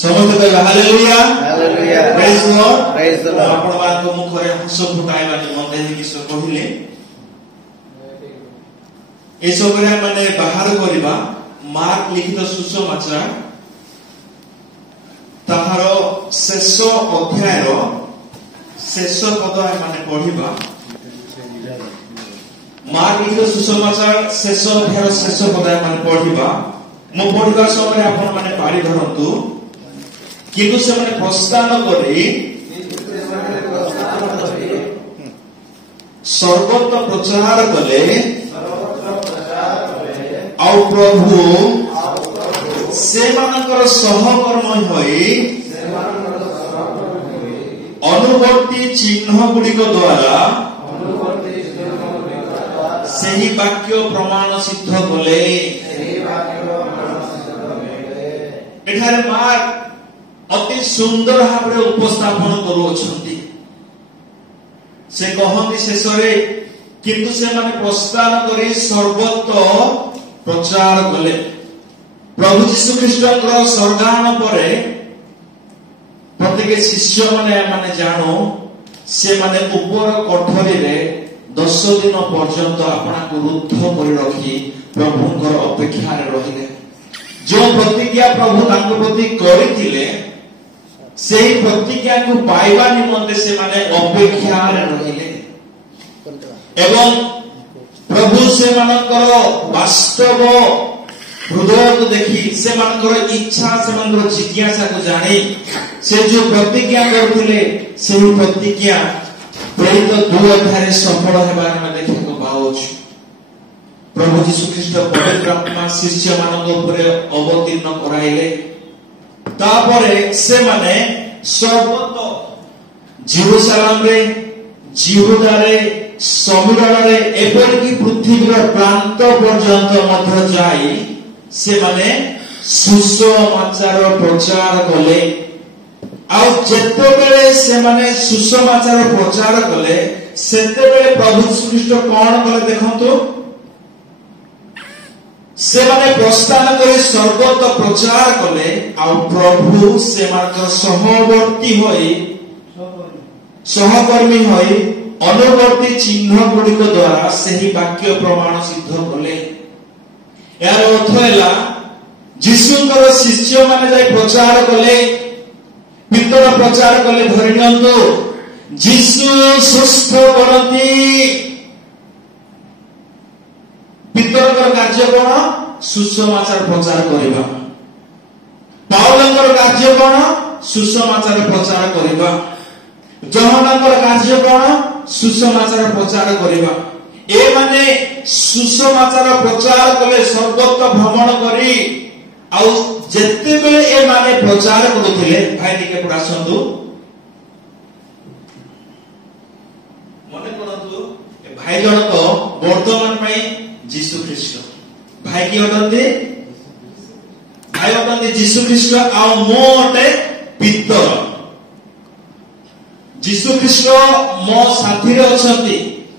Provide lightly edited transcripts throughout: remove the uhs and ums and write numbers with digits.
समस्त कहबा hallelujah hallelujah praise the Lord praise the Lord. आपण बात मुखरे हस फुटाइबा निमंते कि ईश्वर कहिले ए सबरे माने बाहर करबा मार्क लिखित सुसमाचार ताहार शेष अध्याय रो शेष पद माने पढिबा मार्क लिखित सुसमाचार शेष अध्याय शेष पद माने पढिबा मो पढिबा समय आपण माने पारी धरंतु किंतु से माने प्रस्थान करी सर्वत्र प्रचार कले आ प्रभु से मानकर सहकर्मी होई अनुवर्ती चिन्ह गुड़िक द्वारा सही वाक्य प्रमाण सिद्ध कले एठारे मार्क अति सुंदर भाव उपस्थापन करुछंती से कहती शेष किंतु से माने प्रस्थान करी सर्वत्र प्रचार कले प्रभु यीशु ख्रीष्टଙ୍କର स्वर्गान परे प्रत्येक शिष्य माने जानो से माने ऊपर कोठरी रे 10 दिन पर्यंत अपना को रुद्ध कर रखी प्रभुଙ୍କର अपेक्षा रे रहिले जो प्रतिज्ञा प्रभु तांको प्रति करिथिले सेही प्रतिज्ञा को पाइबा निमंते से माने अपेक्षा रे रहिले एवं प्रभु से मानकर वास्तव हृदय को देखि से मानकर इच्छा से मानकर जिज्ञासा को जानी से जो प्रतिज्ञा करथिले सेही प्रतिज्ञा प्रेरित 2 अध्याय सफल हेबार में देखि को पाउछ प्रभु यीशु ख्रीष्ट पवित्र आत्मा शिष्य मानक ऊपर अवतीर्ण कराइले तापरे से माने सर्वत्र जेरूशलेम रे यहूदा रे समीरण रे एपरिक पृथ्वीर प्रांत पर्यंत मध्य जाई से माने सुसमाचार प्रचार कले आ जेते बेले से माने सुसमाचार प्रचार कले सेते बेले प्रभु यीशु ख्रीष्ट कोन कले देखंतु से माने प्रस्थान करे सर्वत्र प्रचार कले आ प्रभु से मानकर सहवर्ती होई सहकर्मी होई अनुवर्ती चिन्ह गुड़िक द्वारा सही वाक्य प्रमाण सिद्ध कले यार अर्थ हैला यीशुଙ୍କର शिष्य माने जाय प्रचार कले पितर प्रचार कले धरिनंतु यीशु सुस्थ करती पितरकर कार्य कोन सुसमाचार प्रचार करिबा पाउलଙ୍କର कार्य कोन सुसमाचार प्रचार करिबा जहनाଙ୍କର कार्य कोन सुसमाचार प्रचार करिबा ए माने सुसमाचार प्रचार कले सर्वत्र भ्रमण करी आ जेते बेले ए माने प्रचार करथिले भाई टिके पढा सुनतु मने करंतु ए भाई जणक वर्तमान पई यीशु ख्रीष्ट भाई की अटंती भाई अटंती यीशु ख्रीष्ट आ मोटे पितर यीशु ख्रीष्ट मो साथी रे अछंती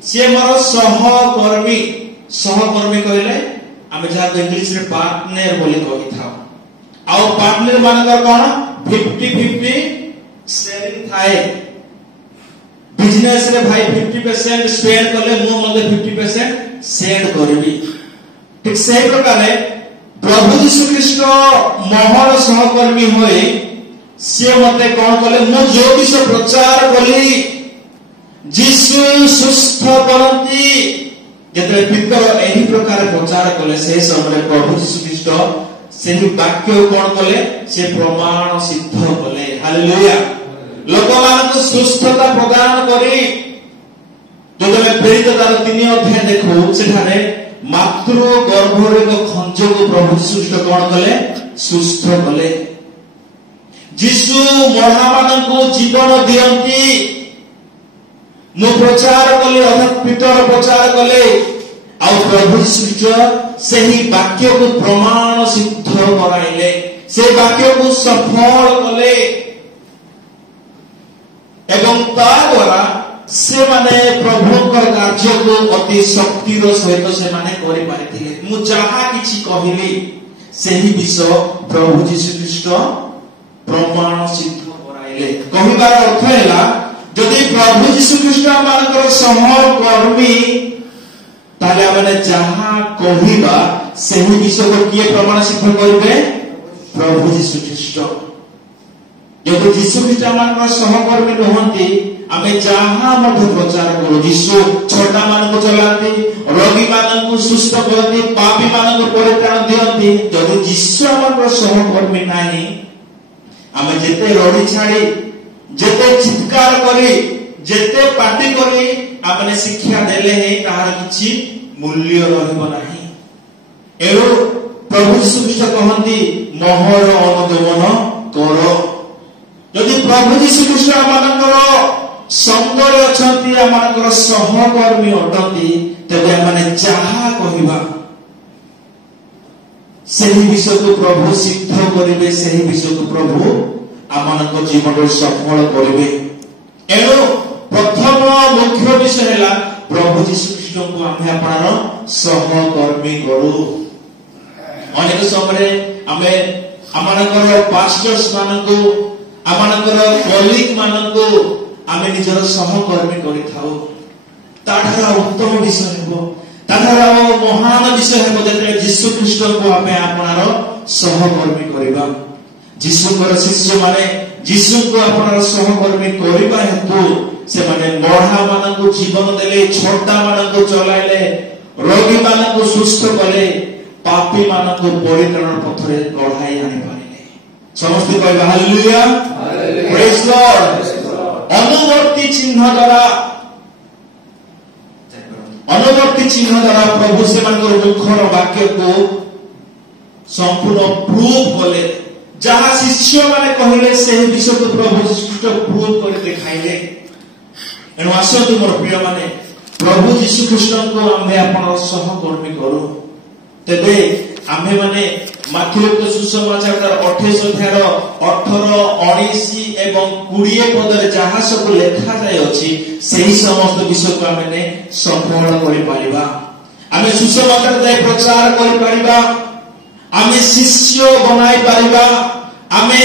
से मोर सहकर्मी सहकर्मी कहले आमे जा इंग्लिश रे पार्टनर बोली कहि था आ पार्टनर मानकर कोन 50-50 शेयरिंग थाए बिजनेस रे भाई 50% स्पेंड करले मो मते 50% सेड करबी ठीक सही प्रकार प्रभु यीशु ख्रीष्ट मोहर सहकर्मी होई से मते कोन कले मो जो किछ प्रचार कली यीशु सुस्थ करंती जेते पितर एही प्रकार प्रचार कले से समय प्रभु यीशु ख्रीष्ट सेही वाक्य कोन कले से प्रमाण सिद्ध कले हालेलुया लोकमान को सुस्थता प्रदान करी जो तमे प्रेरित तार 3 अध्याय देखो सेठारे मातृ गर्भरे को खंज को प्रभु यीशु ख्रीष्ट कोन कले सुस्थ कले यीशु महा मान को जीवन दियंती मो प्रचार कले अर्थात पितर प्रचार कले आ प्रभु यीशु ख्रीष्ट सही वाक्य को प्रमाण सिद्ध कराइले से वाक्य को सफल कले एवं ता द्वारा से माने प्रभुकर कार्य को अति शक्तिर सहित से माने करि पारिथिले मु जहा किछि कहिली सेही विषय प्रभु यीशु ख्रीष्ट प्रमाण सिद्ध कराइले कहिबार अर्थ हैला जदि प्रभु यीशु ख्रीष्ट आमानकर सहकर्मी ताले आमने जहा कहिबा सेही विषय को किए प्रमाण सिद्ध करिवे प्रभु यीशु ख्रीष्ट जदि यीशु ख्रीष्ट आमानकर सहकर्मी रहंती आमे जहा मध्य प्रचार करू यीशु छोटा मान को चलाती रोगी मान को सुस्थ करती पापी मान को परित्राण दियंती जदि यीशु आमानकर सहकर्मी नाही आमे जेते रोडी छाडी जेते चित्कार करी जेते पार्टी करी आमने शिक्षा देले हे ताहार किछि मूल्य रहबो नाही एरो प्रभु यीशु ख्रीष्ट कहंती मोहर अनुगमन करो यदि प्रभु यीशु ख्रीष्ट आमानकर संगरे अछंती आमानकर सहकर्मी अटंती तबे आमने जहा कहिबा सेही विषय को प्रभु सिद्ध करिवे सेही विषय को प्रभु आमानक जीवन रे सफल करिवे एनो प्रथम मुख्य विषय हैला प्रभु यीशु ख्रीष्ट को आमे आपनार सहकर्मी करू अनेक समय आमे आमानकर पास्टर्स मानको आमानकर कलीग मानको आमे निजर सहकर्मी करि थाउ ताठा उत्तम विषय हेबो ताठा महान विषय हेबो जेते यीशु ख्रीष्ट को आमे आपनार सहकर्मी करिबा यीशुकर शिष्य माने यीशु को आपनार सहकर्मी करिबा हेतु से माने बढा मानकु जीवन देले छोटा मानकु चलाइले रोगी मानकु सुस्थ कले पापी मानकु परित्राण पथरे गढाई आनि पारिले समस्त कहबा हालेलुया प्रेज लॉर्ड अनुवर्ती चिन्ह द्वारा प्रभु से मानकर मुखर वाक्य को संपूर्ण प्रूव कले जहा शिष्य माने कहिले से विषय को प्रभु यीशु प्रूव कर दिखाइले एनु आसतु मोर प्रिय माने प्रभु यीशु ख्रीष्ट को आमे अपन सहकर्मी करू तबे आमे माने माथ्यू सुसमाचार 28 अध्याय 18 19 एवं 20 पद रे जहा सब लेखा जाय अछि सेही समस्त विषय को आमे सफल करि परिबा आमे सुसमाचार दे प्रचार करि परिबा आमे शिष्य बनाई परिबा आमे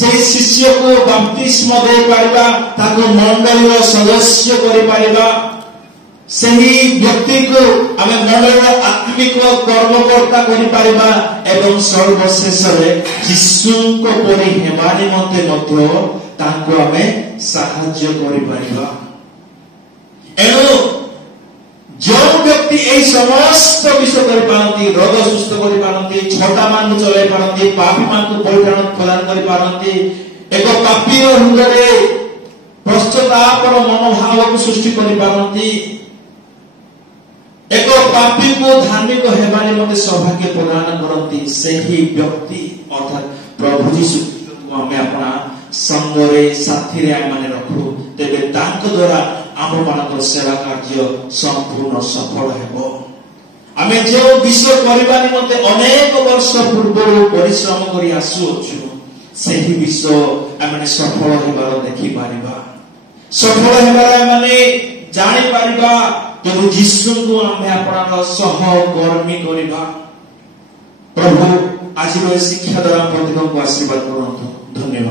से शिष्य को बपतिस्म दे परिबा ताको मंडली रो सदस्य करि परिबा सही व्यक्ति को आमे मंडली रो आत्मिक कर्मकर्ता करि परिबा एवं सर्वशेष रे यीशु को परि हेबानी मते मध्य ताको आमे सहाय्य करि परिबा एनो जो व्यक्ति ए समस्त विषय कर पारंती रोग सुस्थ कर पारंती छोटा मान चले पारंती पापी मान को परित्राण प्रदान कर पारंती एक पापी हृदय रे पश्चाताप और मनोभाव को सृष्टि कर पारंती एक पापी को धार्मिक हेबानी मते सौभाग्य प्रदान करंती सही व्यक्ति अर्थात प्रभु यीशु को हमें अपना संग रे साथी रे माने रखू तेबे तांक द्वारा आम मानकर सेवा कार्य संपूर्ण सफल हेबो आमे जे विषय करबा निमते अनेक वर्ष पूर्व परिश्रम करि आसु छु सेही विषय आमे सफल हेबार देखि पारिबा सफल हेबार माने जानि पारिबा जब यीशु को आमे अपना सहकर्मी करिबा प्रभु आज शिक्षा द्वारा प्रत्येक को आशीर्वाद करंतु धन्यवाद।